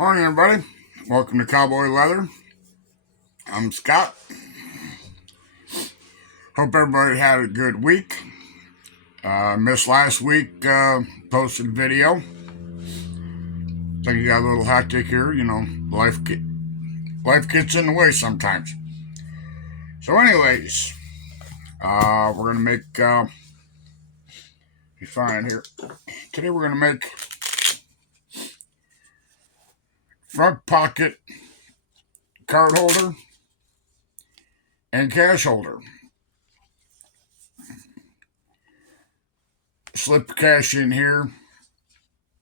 Morning, everybody. Welcome to Cowboy Leather. I'm Scott. Hope everybody had a good week. Missed last week, posted a video. Think you got a little hectic here. Life gets in the way sometimes. So, anyways, we're gonna make. You find here today. We're gonna make front pocket card holder and cash holder. Slip the cash in here.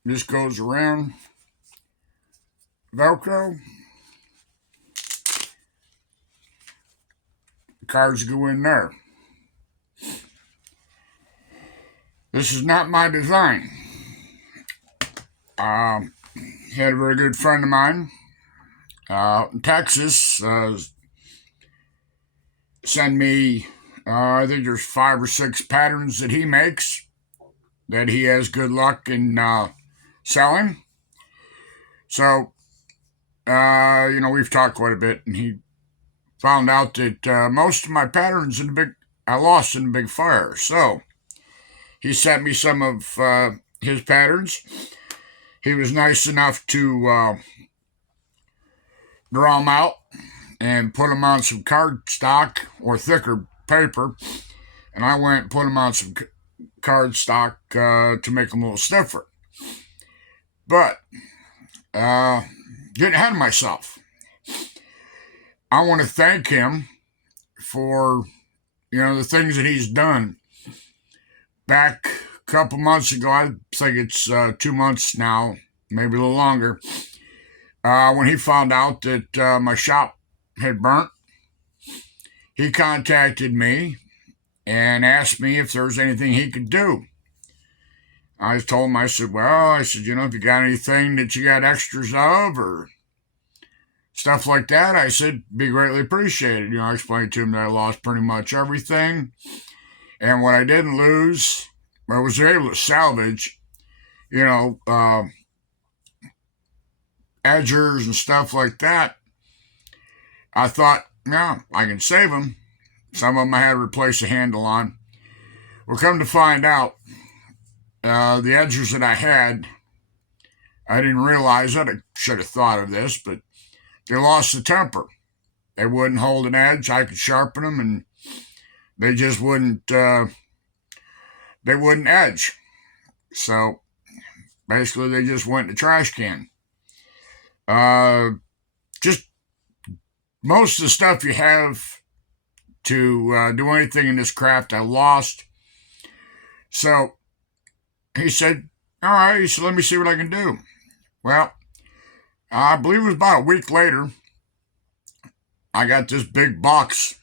This goes around. Velcro. Cards go in there. This is not my design. Had a very good friend of mine out in Texas send me, I think there's 5 or 6 patterns that he makes that he has good luck in selling. So, we've talked quite a bit, and he found out that most of my patterns I lost in a big fire. So, he sent me some of his patterns. He was nice enough to draw them out and put them on some cardstock or thicker paper. And I went and put them on some cardstock to make them a little stiffer. But getting ahead of myself. I want to thank him for, the things that he's done. Back a couple months ago, I think it's 2 months now, maybe a little longer, when he found out that my shop had burnt, he contacted me and asked me if there was anything he could do. I told him, I said, if you got anything that you got extras of or stuff like that, I said, be greatly appreciated. I explained to him that I lost pretty much everything. And what I didn't lose, I was able to salvage, edgers and stuff like that. I thought, I can save them. Some of them I had to replace a handle on. Well, come to find out, the edgers that I had, I didn't realize it. I should have thought of this, but they lost the temper. They wouldn't hold an edge. I could sharpen them, and they just wouldn't. They wouldn't edge. So basically, they just went in the trash can. Just most of the stuff you have to do anything in this craft, I lost. So he said, all right, so let me see what I can do. Well, I believe it was about a week later, I got this big box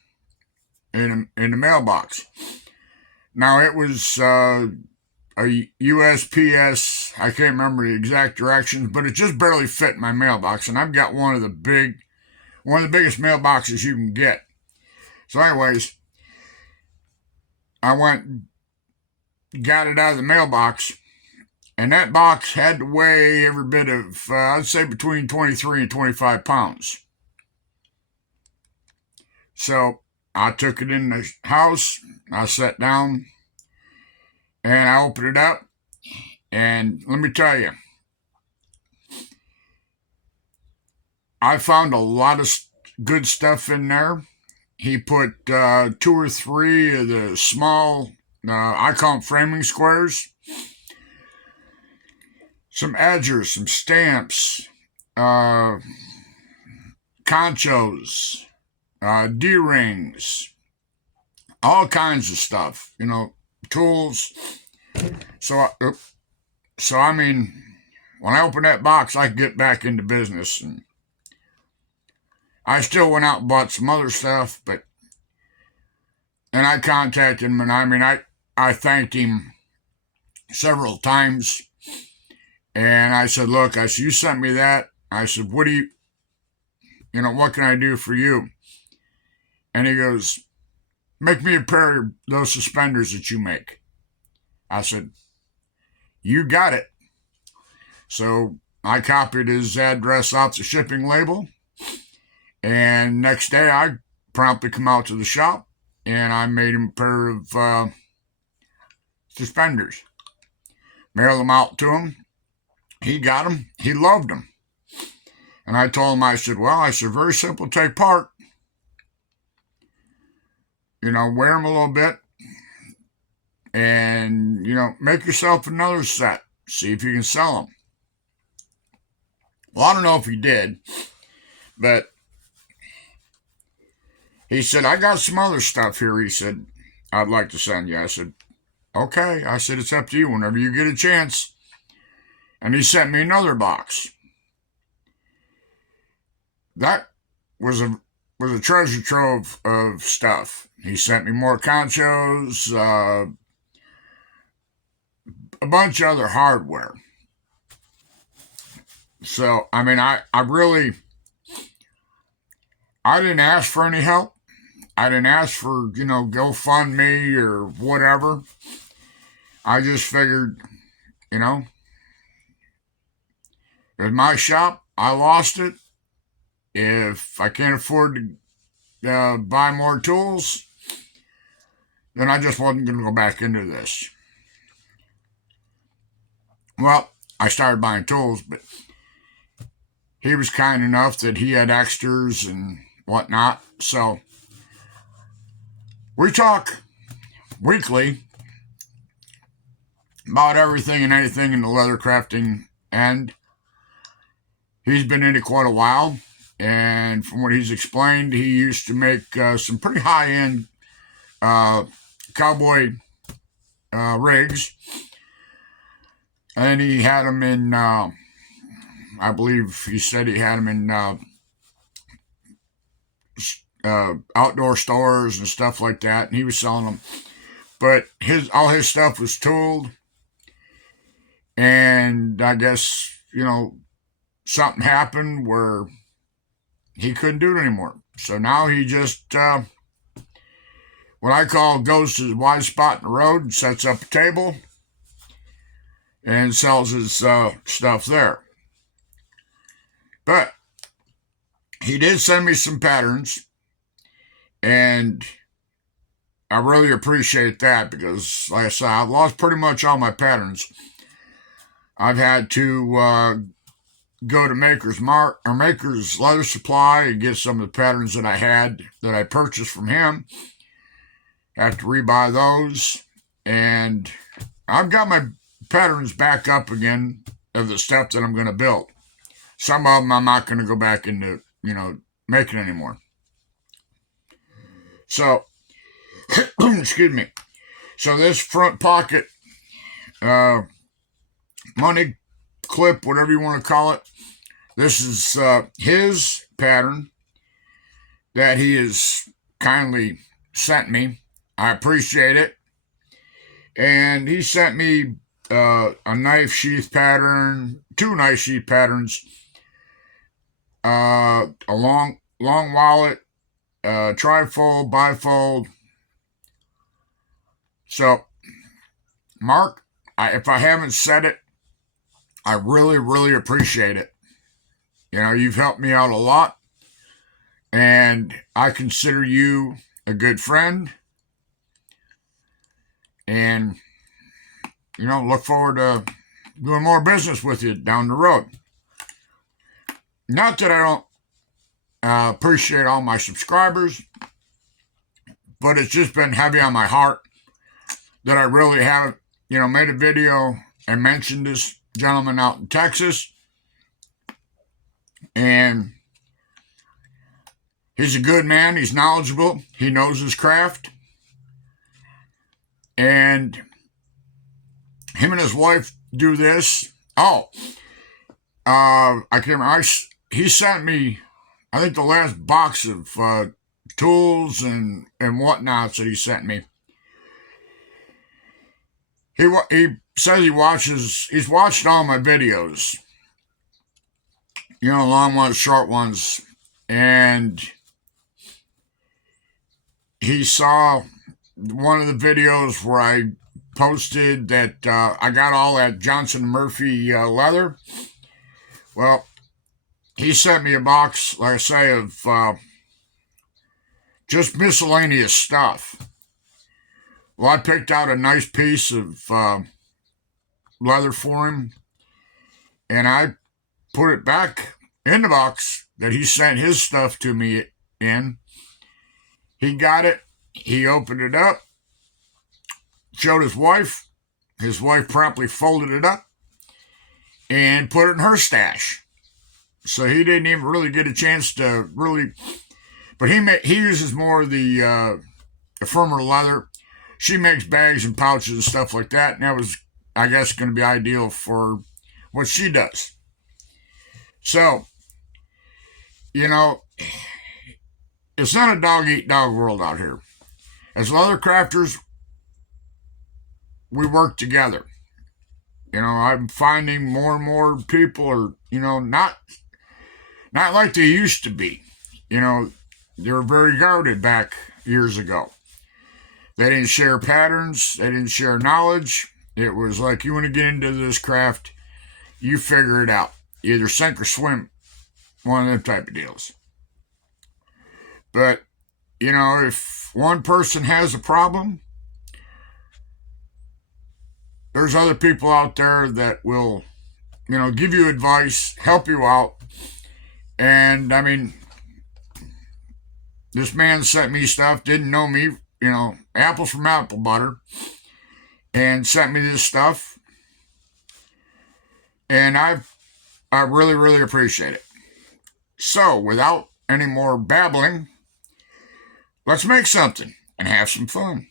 in the mailbox. Now, it was a USPS, I can't remember the exact directions, but it just barely fit in my mailbox, and I've got one of the biggest mailboxes you can get. So anyways, I went got it out of the mailbox, and that box had to weigh every bit of, I'd say between 23 and 25 pounds. So I took it in the house, I sat down, and I opened it up, and let me tell you, I found a lot of good stuff in there. He put 2 or 3 of the small, I call them framing squares, some edgers, some stamps, conchos, D-rings, all kinds of stuff, tools. So I mean, when I opened that box, I could get back into business, and I still went out and bought some other stuff, and I contacted him, and I thanked him several times, and I said, look, you sent me that. I said, what can I do for you? And he goes, make me a pair of those suspenders that you make. I said, you got it. So I copied his address off the shipping label, and next day I promptly come out to the shop and I made him a pair of suspenders. Mailed them out to him. He got them. He loved them. And I told him, I said, very simple, take part. Wear them a little bit and, make yourself another set. See if you can sell them. Well, I don't know if he did, but he said, I got some other stuff here. He said, I'd like to send you. I said, okay. I said, it's up to you whenever you get a chance. And he sent me another box. That was a treasure trove of stuff. He sent me more conchos, a bunch of other hardware. So, I mean, I didn't ask for any help. I didn't ask for, GoFundMe or whatever. I just figured, it's my shop. I lost it. If I can't afford to buy more tools, then I just wasn't going to go back into this. Well, I started buying tools, but he was kind enough that he had extras and whatnot. So we talk weekly about everything and anything in the leather crafting end. He's been in it quite a while, and from what he's explained, he used to make some pretty high-end cowboy rigs, and he had them in, I believe he said he had them in outdoor stores and stuff like that, and he was selling them. But all his stuff was tooled, and I guess, something happened where he couldn't do it anymore. So now he just, what I call, goes to the wide spot in the road, sets up a table, and sells his stuff there. But he did send me some patterns, and I really appreciate that because, like I said, I've lost pretty much all my patterns. I've had to go to Maker's Leather Supply and get some of the patterns that I purchased from him. Have to rebuy those, and I've got my patterns back up again of the stuff that I'm going to build. Some of them I'm not going to go back into, making anymore. So, excuse me. So this front pocket money clip, whatever you want to call it, this is his pattern that he has kindly sent me. I appreciate it. And he sent me a knife sheath pattern, 2 knife sheath patterns, a long wallet, trifold, bifold. So, Mark, if I haven't said it, I really, really appreciate it. You've helped me out a lot, and I consider you a good friend, and, look forward to doing more business with you down the road. Not that I don't appreciate all my subscribers, but it's just been heavy on my heart that I really haven't, made a video and mentioned this gentleman out in Texas. And he's a good man. He's knowledgeable. He knows his craft. And him and his wife do this. I can't remember. He sent me, I think, the last box of tools and whatnots that he sent me. He says he's watched all my videos. Long ones, short ones. And he saw one of the videos where I posted that I got all that Johnson & Murphy leather Well, he sent me a box, like I say, of just miscellaneous stuff. Well, I picked out a nice piece of leather for him, and I put it back in the box that he sent his stuff to me in. He got it. He opened it up, showed his wife. His wife promptly folded it up and put it in her stash. So he didn't even really get a chance to really. But he uses more of the firmer leather. She makes bags and pouches and stuff like that, and that was, I guess, going to be ideal for what she does. So, you know, it's not a dog eat dog world out here. As leather crafters, we work together. You know, I'm finding more and more people are, not like they used to be. You know, they were very guarded back years ago. They didn't share patterns. They didn't share knowledge. It was like, you want to get into this craft, you figure it out. Either sink or swim. One of them type of deals. But, if one person has a problem, there's other people out there that will, give you advice, help you out. And, I mean, this man sent me stuff, didn't know me, apples from apple butter, and sent me this stuff. And I really, really appreciate it. So, without any more babbling, let's make something and have some fun.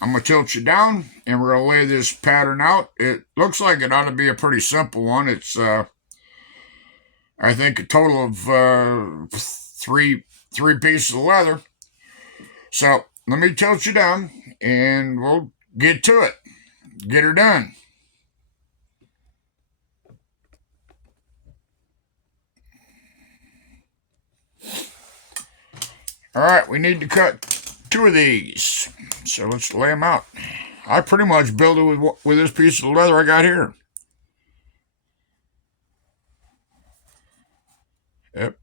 I'm going to tilt you down, and we're going to lay this pattern out. It looks like it ought to be a pretty simple one. It's, I think, a total of three pieces of leather. So, let me tilt you down, and we'll get to it. Get her done. All right, we need to cut 2 of these. So let's lay them out. I pretty much built it with this piece of leather I got here. Yep.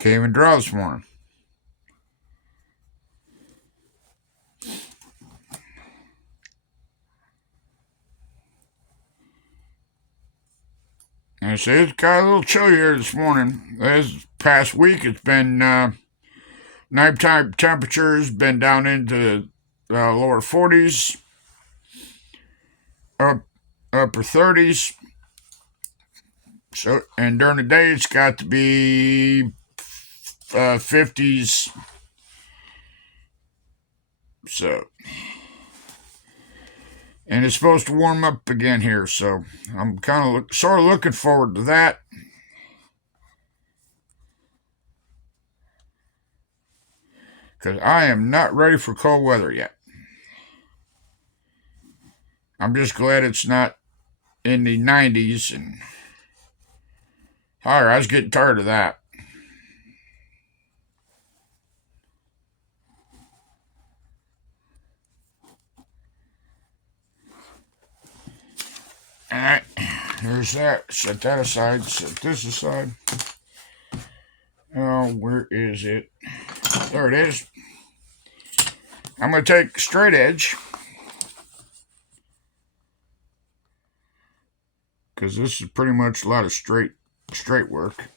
Can't even draw this morning. And see, it's got a little chilly here this morning. This past week, it's been nighttime temperatures been down into lower 40s, upper 30s. So, and during the day, it's got to be 50s. So, and it's supposed to warm up again here, so I'm kind of sort of looking forward to that. Because I am not ready for cold weather yet. I'm just glad it's not in the 90s and higher. I was getting tired of that. Alright, there's that. Set that aside. Set this aside. Oh, where is it? There it is. I'm going to take straight edge, because this is pretty much a lot of straight work.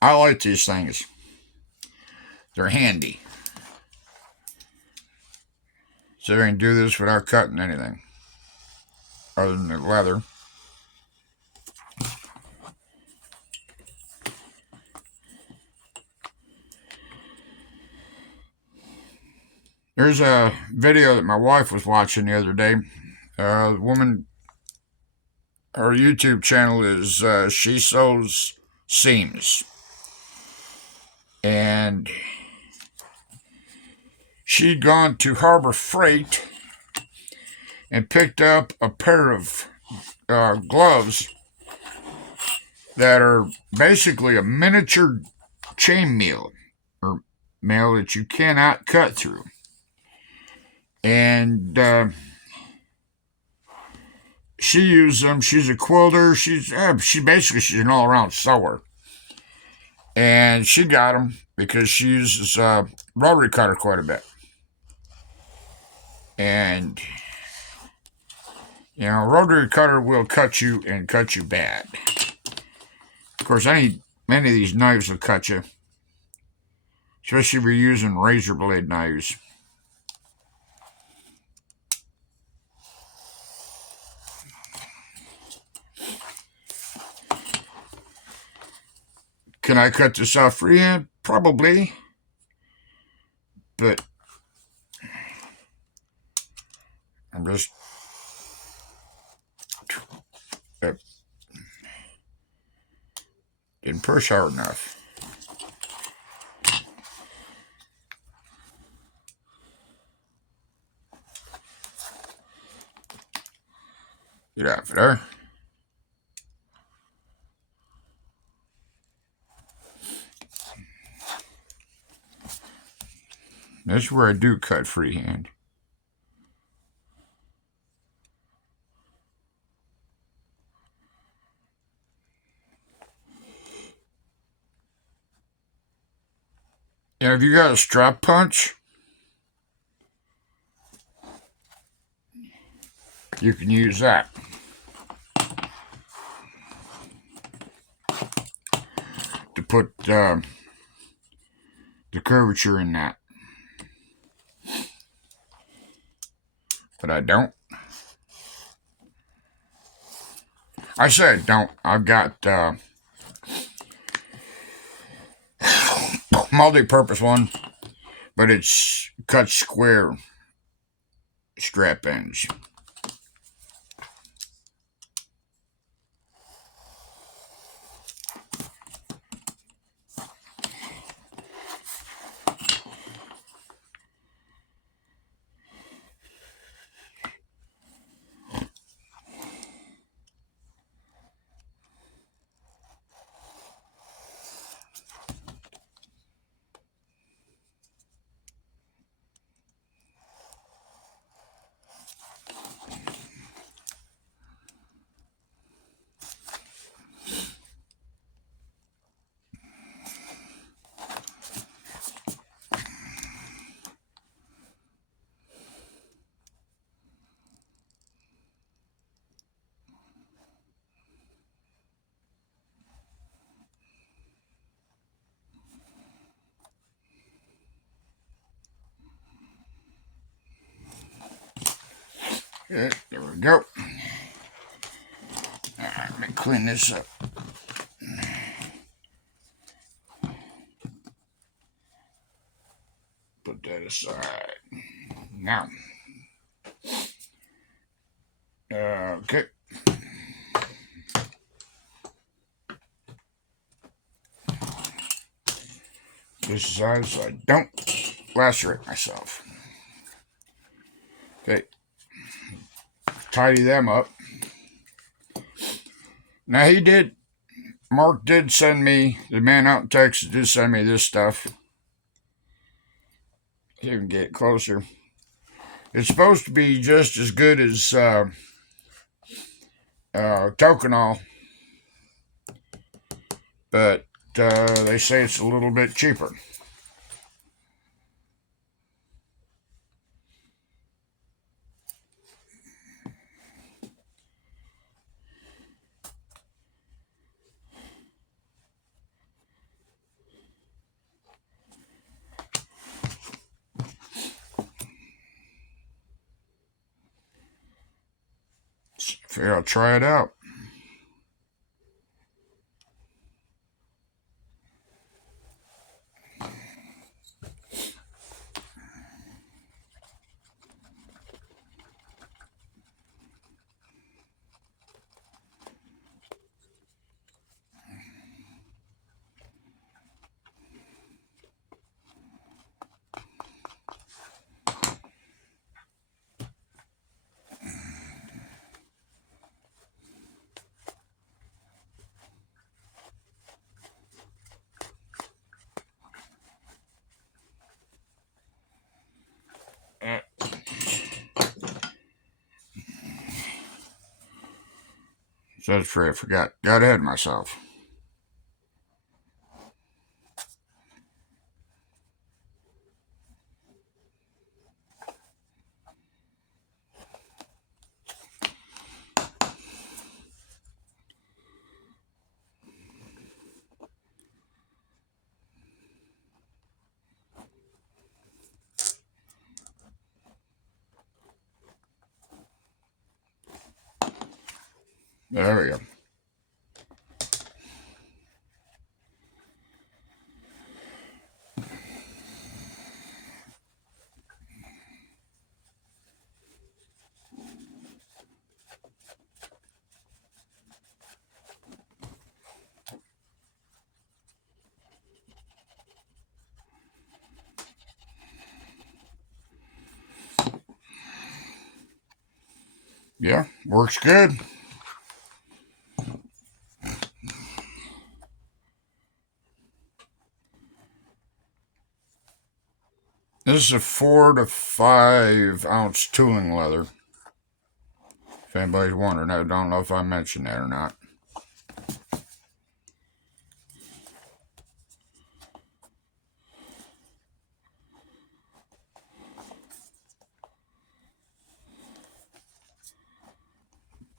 I like these things. They're handy. So I can do this without cutting anything other than the leather. There's a video that my wife was watching the other day. The woman, her YouTube channel is She Sews Seams. And she'd gone to Harbor Freight and picked up a pair of gloves that are basically a miniature chain mail, or mail that you cannot cut through. And she uses them. She's a quilter. She's an all around sewer, and she got them because she uses rotary cutter quite a bit. And rotary cutter will cut you and cut you bad. Of course, many of these knives will cut you, especially if you're using razor blade knives. Can I cut this off freehand? Probably. But I'm just... didn't push hard enough. Get out of there. That's where I do cut freehand. And if you got a strap punch, you can use that to put the curvature in that. But I don't. I said don't. I've got multi-purpose one, but it's cut square strap ends. Okay, there we go. Alright, let me clean this up. Put that aside. Now. Okay. This aside so I don't lacerate myself. Okay. Tidy them up. Now Mark did send me, the man out in Texas did send me this stuff. You can get closer. It's supposed to be just as good as Toconol, but they say it's a little bit cheaper. Figure I'll try it out. So that's free. I forgot. Got ahead of myself. There we go. Yeah, works good. This is a 4 to 5 ounce tooling leather. If anybody's wondering, I don't know if I mentioned that or not.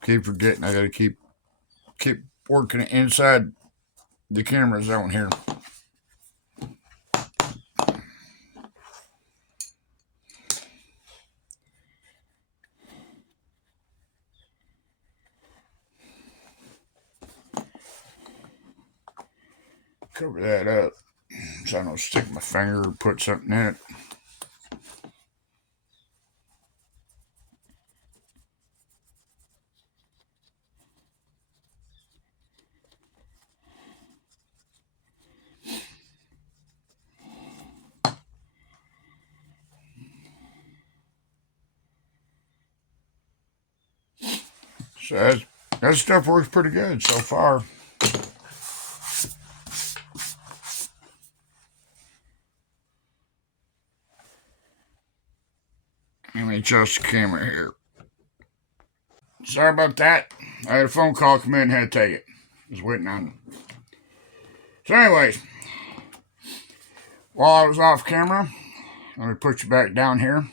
Keep forgetting I gotta keep working it inside the camera zone here. Cover that up so I don't stick my finger or put something in it. So that stuff works pretty good so far. Let me adjust the camera here. Sorry about that. I had a phone call come in and had to take it. I was waiting on it. So anyways, while I was off camera, let me put you back down here.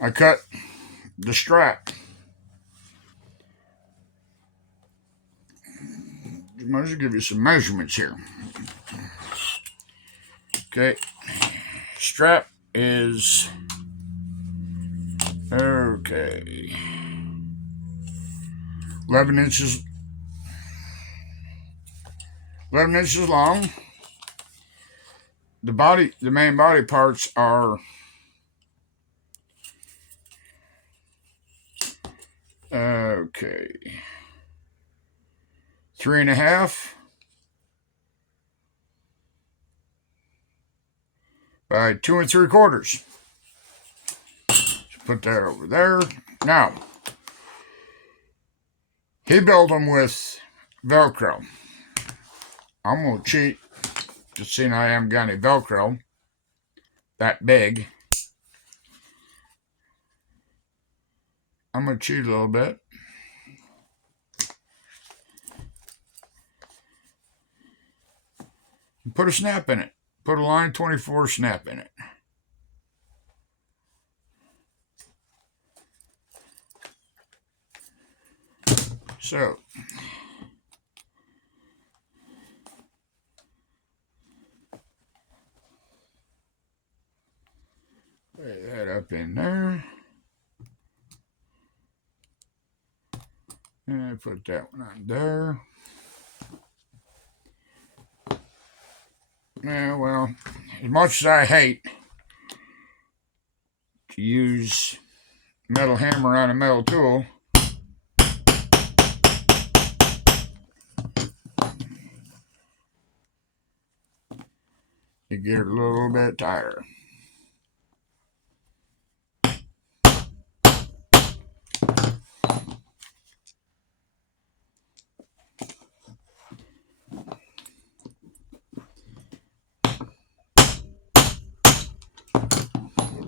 I cut the strap. I might give you some measurements here. Okay, strap is okay. 11 inches long. The main body parts are okay. 3.5 by 2 3/4. Put that over there. Now, he built them with Velcro. I'm going to cheat, just seeing I haven't got any Velcro that big. I'm going to cheat a little bit. Put a snap in it. Put a line 24 snap in it. So, lay that up in there. And I put that one on there. Yeah, well, as much as I hate to use metal hammer on a metal tool, you get it a little bit tighter.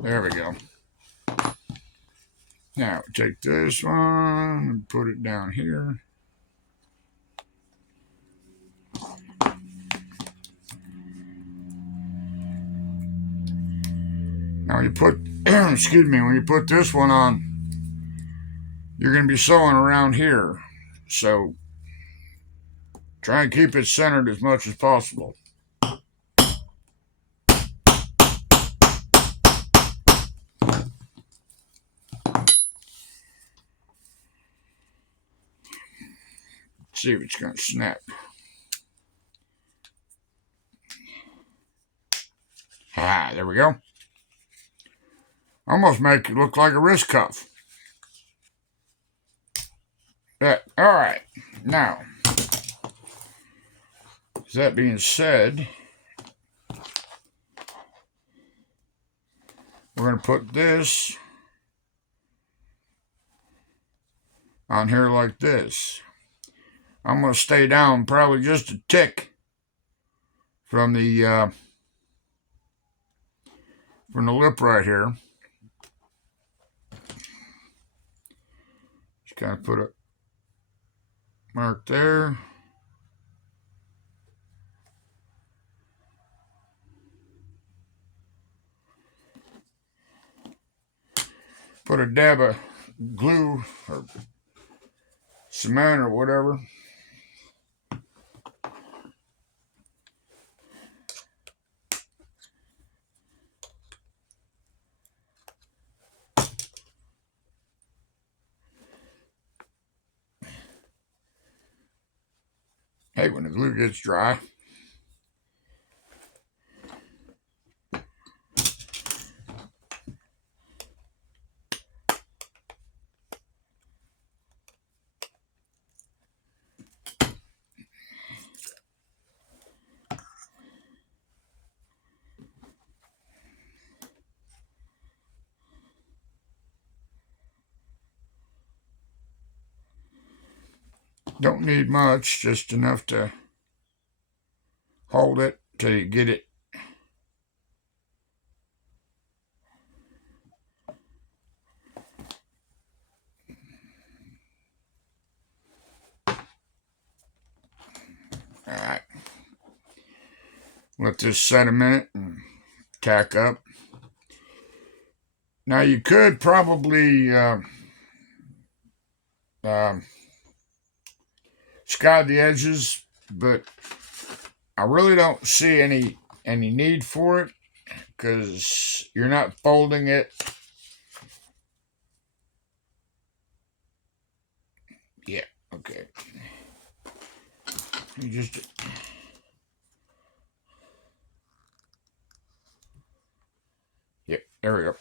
There we go. Now take this one and put it down here. Now you put, excuse me, when you put this one on, you're going to be sewing around here. So try and keep it centered as much as possible. See if it's going to snap. Ah, there we go. Almost make it look like a wrist cuff. All right. Now, that being said, we're going to put this on here like this. I'm going to stay down probably just a tick from the lip right here. Just kind of put a mark there. Put a dab of glue or cement or whatever. Hey, when the glue gets dry, don't need much, just enough to hold it till you get it. All right. Let this set a minute and tack up. Now you could probably scud the edges, but I really don't see any need for it because you're not folding it. Yeah, okay. You just yep, there we go.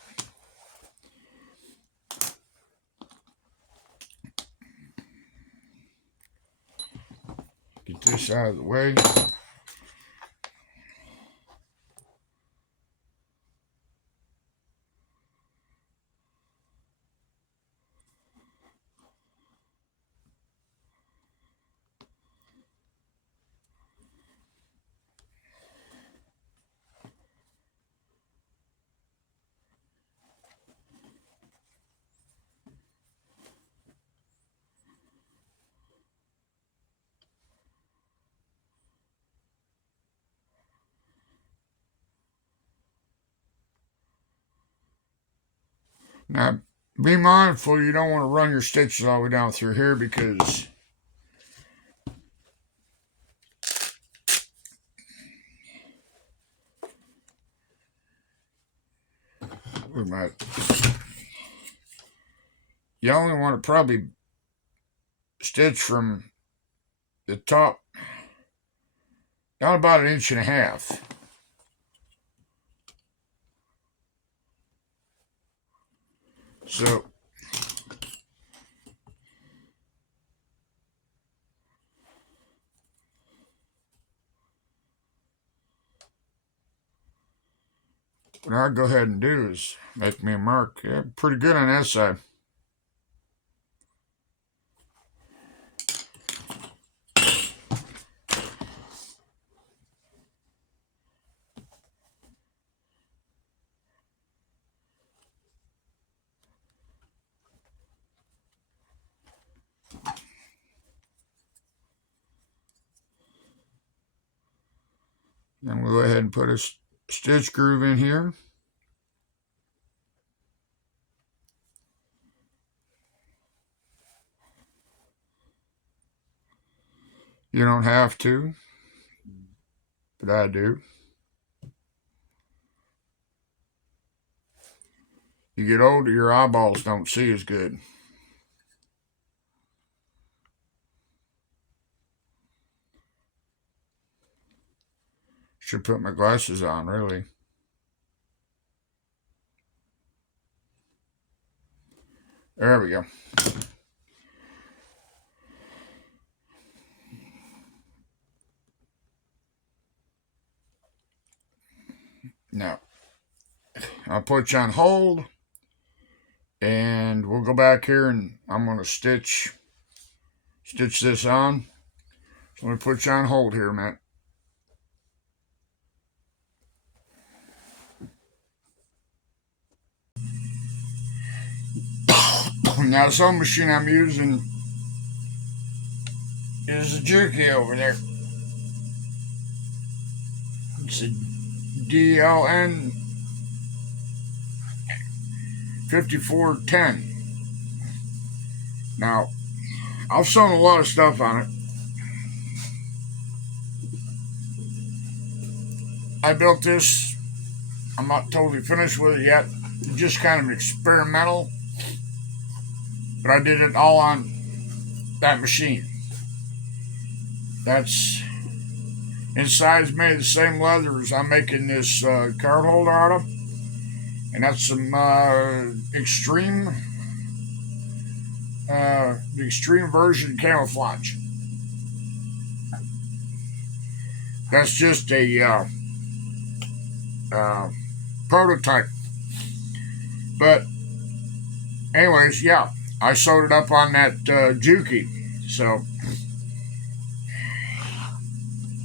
Get this out of the way. Now, be mindful you don't want to run your stitches all the way down through here because we might. You only want to probably stitch from the top down about 1.5 inches. So what I'll go ahead and do is make me a mark. Yeah, pretty good on that side. Then we'll go ahead and put a stitch groove in here. You don't have to, but I do. You get older, your eyeballs don't see as good. Should put my glasses on, really. There we go. Now, I'll put you on hold, and we'll go back here, and I'm going to stitch this on. So let me put you on hold here a minute. Now, the sewing machine I'm using is a Juki over there. It's a DLN 5410. Now, I've sewn a lot of stuff on it. I built this. I'm not totally finished with it yet. It's just kind of experimental. But I did it all on that machine. That's inside is made of the same leather as I'm making this card holder out of. And that's some extreme, the extreme version camouflage. That's just a prototype. But anyways, yeah, I sewed it up on that Juki. So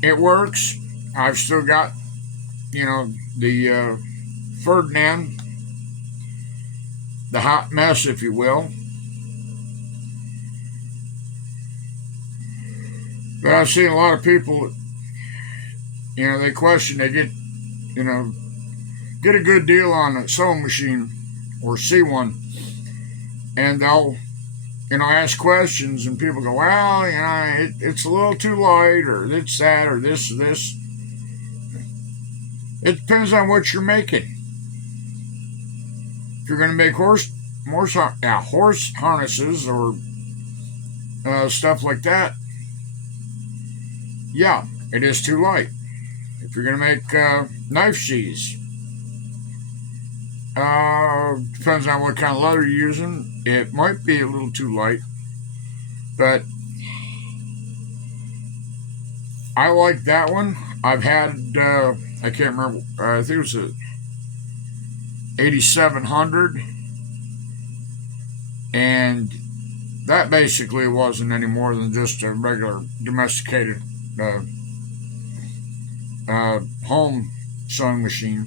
it works. I've still got, the Ferdinand, the hot mess, if you will. But I've seen a lot of people, they question, they get a good deal on a sewing machine or see one, and they'll, ask questions, and people go, well, it's a little too light, or it's that, or this, or this. It depends on what you're making. If you're going to make horse harnesses or stuff like that, yeah, it is too light. If you're going to make knife sheaths, depends on what kind of leather you're using. It might be a little too light, but I like that one. I've had, I can't remember, I think it was a 8700, and that basically wasn't any more than just a regular domesticated home sewing machine.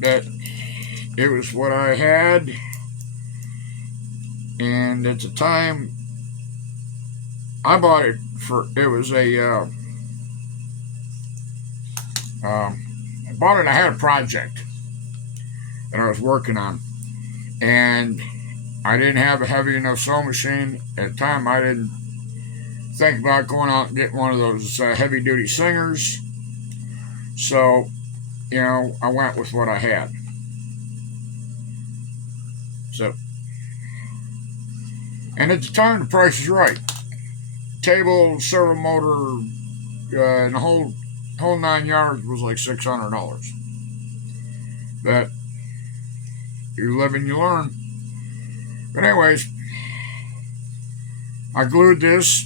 But it was what I had, and at the time I bought it for, it was a I bought it, I had a project that I was working on, and I didn't have a heavy enough sewing machine at the time. I didn't think about going out and getting one of those heavy duty singers, so I went with what I had. So, and at the time, the price is right. Table, servo motor, and the whole 9 yards was like $600. But you live and you learn. But anyways, I glued this,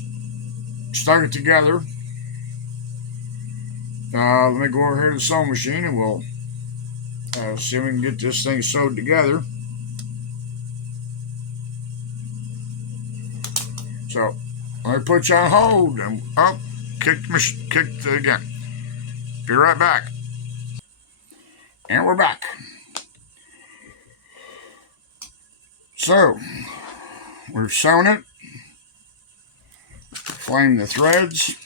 stuck it together. Let me go over here to the sewing machine, and we'll see if we can get this thing sewed together. So let me put you on hold, and kicked again. Be right back. And we're back. So we've sewn it Flame the threads.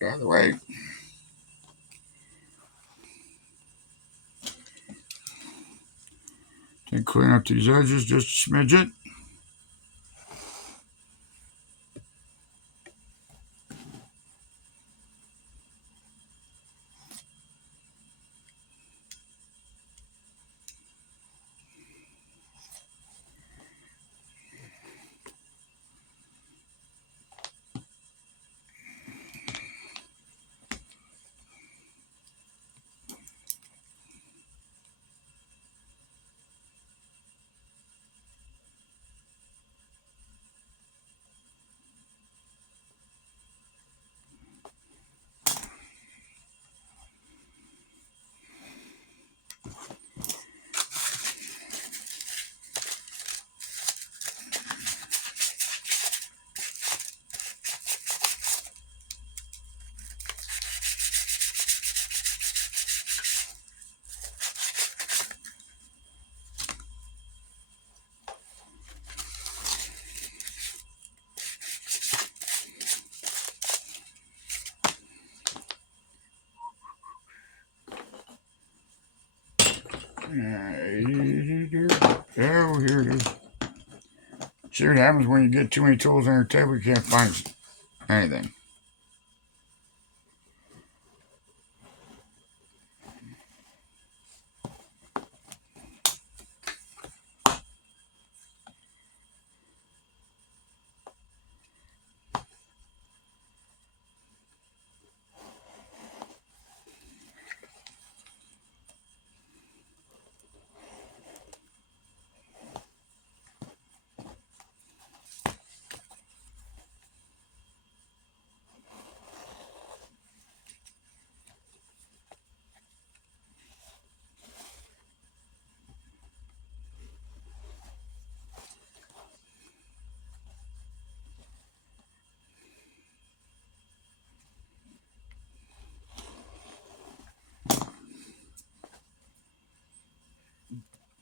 Out of the way. Then clean up these edges just a smidget. Oh, here it is. See what happens when you get too many tools on your table, you can't find anything.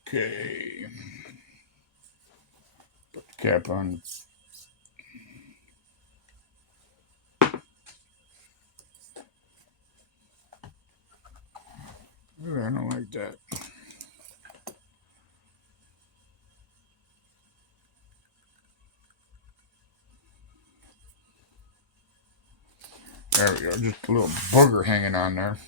Okay. Put the cap on. Ooh, I don't like that. There we go. Just a little booger hanging on there.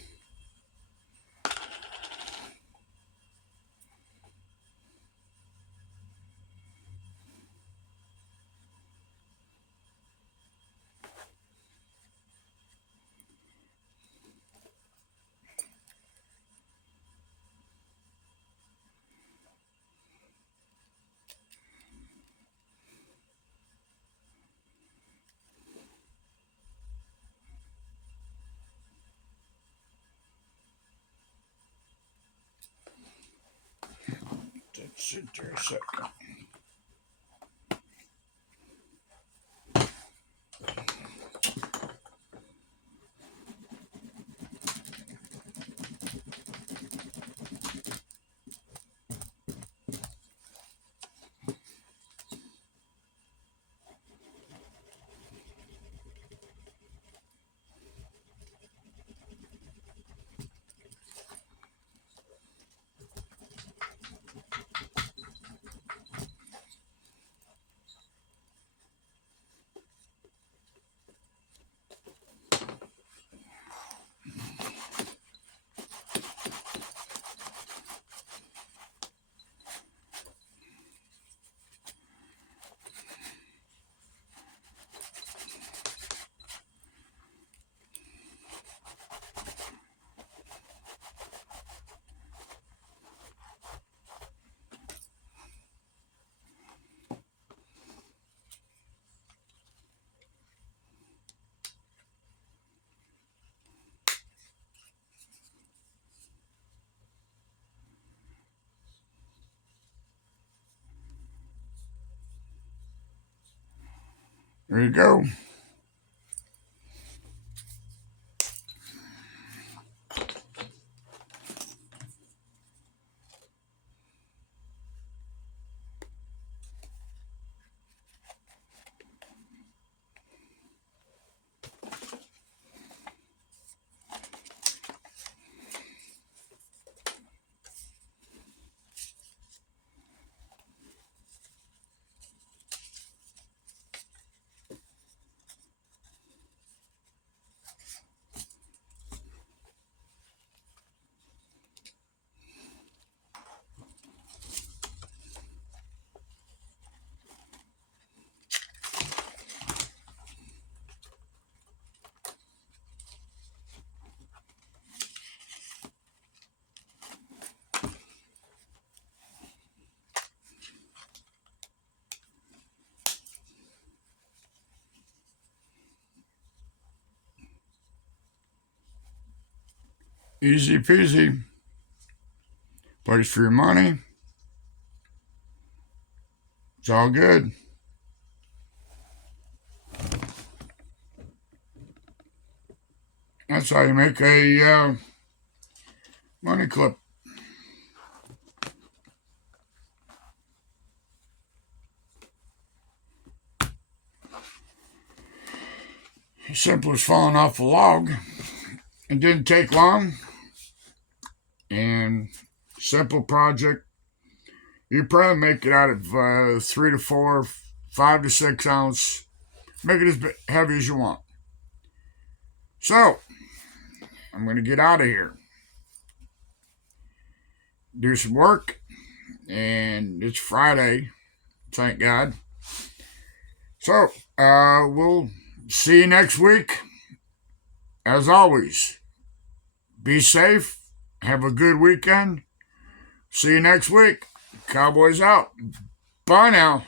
Let's sit there a second. There you go. Easy peasy. Place for your money. It's all good. That's how you make a money clip. Simple as falling off a log. It didn't take long. And simple project. You probably make it out of 3 to 4, 5 to 6 ounce. Make it as heavy as you want. So, I'm going to get out of here. Do some work. And it's Friday. Thank God. So, we'll see you next week. As always, be safe. Have a good weekend. See you next week. Cowboys out. Bye now.